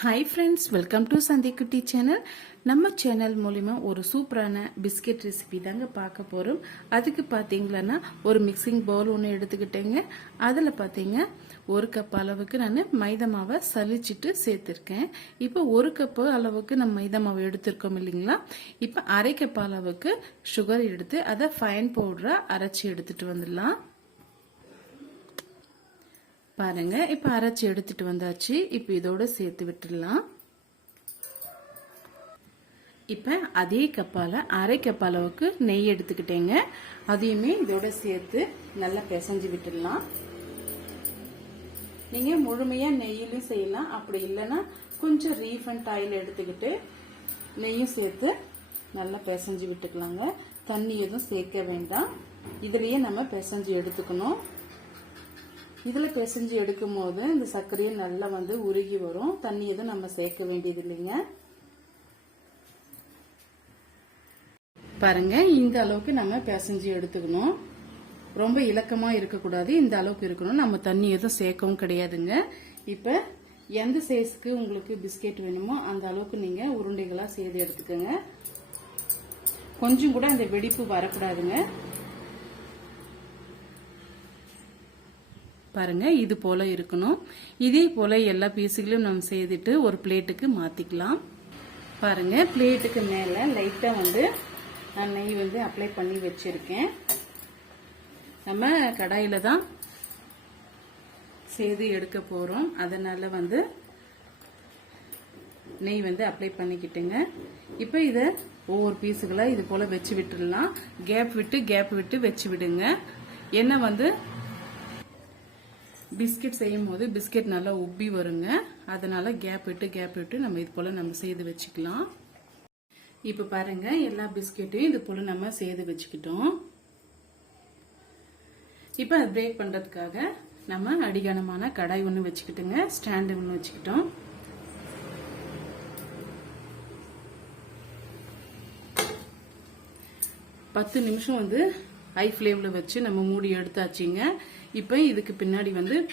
High friends welcome to Sandikuti channel நம்ம channel மூலமா ஒரு சூப்பரான பிஸ்கட் ரெசிபி தாங்க பார்க்க போறோம். அதுக்கு பாத்தீங்கன்னா ஒரு மிக்சிங் பவுல் ஒன்று எடுத்துக்கிட்டேங்க. அதுல பாத்தீங்க ஒரு கப் அளவுக்கு நான் மைதா மாவை சலிச்சிட்டு சேர்த்திருக்கேன். இப்போ ஒரு கப் அளவுக்கு நம்ம மைதா மாவு எடுத்திருக்கோம் இல்லைங்களா. இப்போ அரை கப் அளவுக்கு சுகர் எடுத்து அதை ஃபைன் பவுடரா அரைச்சி எடுத்துட்டு வந்துடலாம். பாருங்க இப்ப அரைச்சி எடுத்துட்டு வந்தாச்சு. இப்ப இதோட சேர்த்து விட்டுடலாம். இப்ப அதே கப்பால அரை கப் அளவுக்கு நெய் எடுத்துக்கிட்டேங்க. அதையுமே இதோட சேர்த்து நல்லா பிசைஞ்சு விட்டுடலாம். நீங்க முழுமையா நெய்யிலும் செய்யலாம். அப்படி இல்லைன்னா கொஞ்சம் ரீஃபண்ட் ஆயில் எடுத்துக்கிட்டு நெய்யும் சேர்த்து நல்லா பிசைஞ்சு விட்டுக்கலாங்க. தண்ணி எதுவும் சேர்க்க வேண்டாம். இதுலயே நம்ம பிசைஞ்சு எடுத்துக்கணும். இதுல பிசைஞ்சு எடுக்கும் போது இந்த சர்க்கரையை நல்லா உருகி வரும். தண்ணி எதுவும் நம்ம சேர்க்க வேண்டியது இல்லைங்க. பாருங்க இந்த அளவுக்கு நம்ம பிசைஞ்சு எடுத்துக்கணும். ரொம்ப இலக்கமா இருக்கக்கூடாது. இந்த அளவுக்கு இருக்கணும். நம்ம தண்ணி எதுவும் சேர்க்கவும் கிடையாதுங்க. இப்ப எந்த சைஸ்க்கு உங்களுக்கு பிஸ்கெட் வேணுமோ அந்த அளவுக்கு நீங்க உருண்டைகளா செய்து எடுத்துக்கோங்க. கொஞ்சம் கூட அந்த வெடிப்பு வரக்கூடாதுங்க. பாருங்க இது போல இருக்கணும். இதே போல எல்லா பீஸுகளையும் நம்ம செய்துட்டு ஒரு பிளேட்டுக்கு மாத்திக்கலாம். பாருங்க பிளேட்டுக்கு மேல லைட்டா நான் நெய் அப்ளை பண்ணி வச்சிருக்கேன். நம்ம கடாயில தான் செய்து எடுக்க போறோம். அதனால நெய் அப்ளை பண்ணிக்கிட்டுங்க. இப்ப இத ஒவ்வொரு பீஸுகளா இது போல வச்சு விட்டுடலாம். கேப் விட்டு வச்சு விடுங்க. என்ன பிஸ்கெட் செய்யும் போது பிஸ்கெட் நல்லா உப்பி வருங்க. அதனால கேப் விட்டு நம்ம இது போல நம்ம செய்து வச்சுக்கலாம். இப்ப பாருங்க எல்லா பிஸ்கெட்டையும் இது போல நம்ம செய்து வச்சுக்கிட்டோம். இப்ப பிரேக் பண்றதுக்காக நம்ம அடிகனமான கடாய் ஒண்ணு வச்சுக்கிட்டுங்க. ஸ்டாண்ட் ஒண்ணு வச்சுக்கிட்டோம். பத்து நிமிஷம் ஹை ஃப்ளேம்ல வச்சு நம்ம மூடி எடுத்தாச்சுங்க. இப்ப இதுக்கு பின்னாடி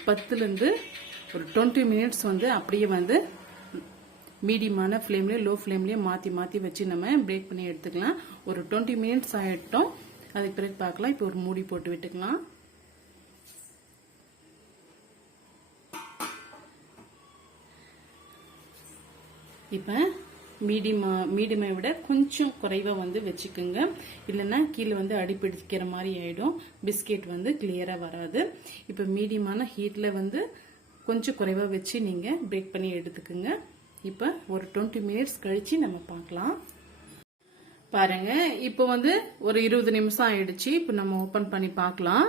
10ல இருந்து ஒரு 20 மினிட்ஸ் அப்படியே மீடியமான ஃப்ளேம்லயே லோ ஃப்ளேம்லயே மாத்தி வச்சு நம்ம பிரேக் பண்ணி எடுத்துக்கலாம். ஒரு 20 மினிட்ஸ் ஆயிட்டோம். அதுக்கு பிறகு பார்க்கலாம். இப்ப ஒரு மூடி போட்டு விட்டுக்கலாம். இப்ப மீடியமை விட கொஞ்சம் குறைவா வச்சுக்கோங்க. இல்லைன்னா கீழே அடிப்பிடிக்கிற மாதிரி ஆயிடும். பிஸ்கெட் கிளியரா வராது. இப்ப மீடியமான ஹீட்ல கொஞ்சம் குறைவா வச்சு நீங்க பிரேக் பண்ணி எடுத்துக்கோங்க. இப்ப ஒரு 20 மினிட்ஸ் கழிச்சு நம்ம பார்க்கலாம். பாருங்க இப்ப ஒரு 20 நிமிஷம் ஆயிடுச்சு. இப்ப நம்ம ஓபன் பண்ணி பார்க்கலாம்.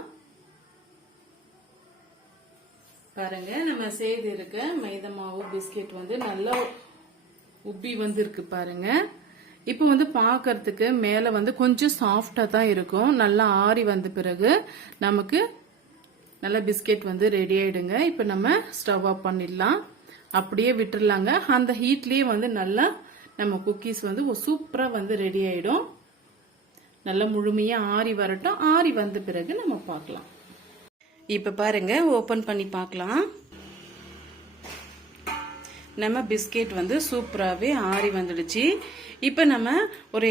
பாருங்க நம்ம செய்து இருக்க மைதா மாவு பிஸ்கெட் நல்லா உப்பி இருக்கு பாருங்க. இப்ப பாக்கிறதுக்கு மேல கொஞ்சம் சாஃப்டா தான் இருக்கும். நல்லா ஆறி வந்த பிறகு நமக்கு நல்ல பிஸ்கெட் ரெடி ஆயிடுங்க. இப்ப நம்ம ஸ்டவ் ஆஃப் பண்ணிடலாம். அப்படியே விட்டுறலாங்க. அந்த ஹீட்லயே நல்லா நம்ம குக்கீஸ் சூப்பரா ரெடி ஆயிடும். நல்லா முழுமையா ஆறி வரட்டும். ஆறி வந்த பிறகு நம்ம பார்க்கலாம். இப்ப பாருங்க ஓபன் பண்ணி பார்க்கலாம். நம்ம பிஸ்கெட் சூப்பராகவே ஆறி வந்துடுச்சு. இப்போ நம்ம ஒரு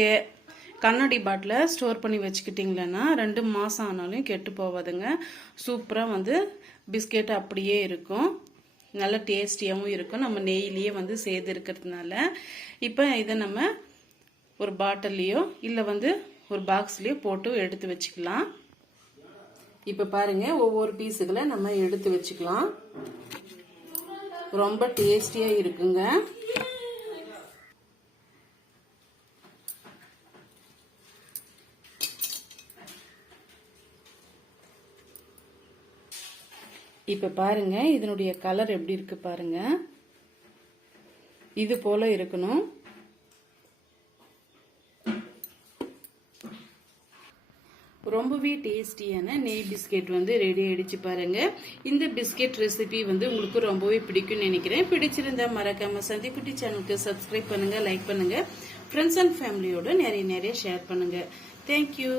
கண்ணாடி பாட்டில ஸ்டோர் பண்ணி வச்சுக்கிட்டிங்களன்னா 2 மாசம் ஆனாலும் கெட்டு போவாதுங்க. சூப்பராக பிஸ்கெட் அப்படியே இருக்கும். நல்ல டேஸ்டியாகவும் இருக்கும். நம்ம நெய்யிலேயே செய்து இருக்கிறதுனால இப்போ இதை நம்ம ஒரு பாட்டிலையோ இல்லை ஒரு பாக்ஸ்லயோ போட்டு எடுத்து வச்சுக்கலாம். இப்போ பாருங்க ஒவ்வொரு பீஸுகளை நம்ம எடுத்து வச்சுக்கலாம். ரொம்ப டேஸ்டியா இருக்குங்க. இப்ப பாருங்க இதனுடைய கலர் எப்படி இருக்கு பாருங்க. இது போல இருக்கணும். ரொம்பவே டேஸ்டியான நெய் பிஸ்கெட் ரெடி ஆயிடுச்சு பாருங்க. இந்த பிஸ்கெட் ரெசிபி உங்களுக்கு ரொம்பவே பிடிக்கும்னு நினைக்கிறேன். பிடிச்சிருந்தா மறக்காம சந்திக்குட்டி சேனலுக்கு சப்ஸ்கிரைப் பண்ணுங்க, லைக் பண்ணுங்க, ஃப்ரெண்ட்ஸ் அண்ட் ஃபேமிலியோட நிறைய ஷேர் பண்ணுங்க. தேங்க்யூ.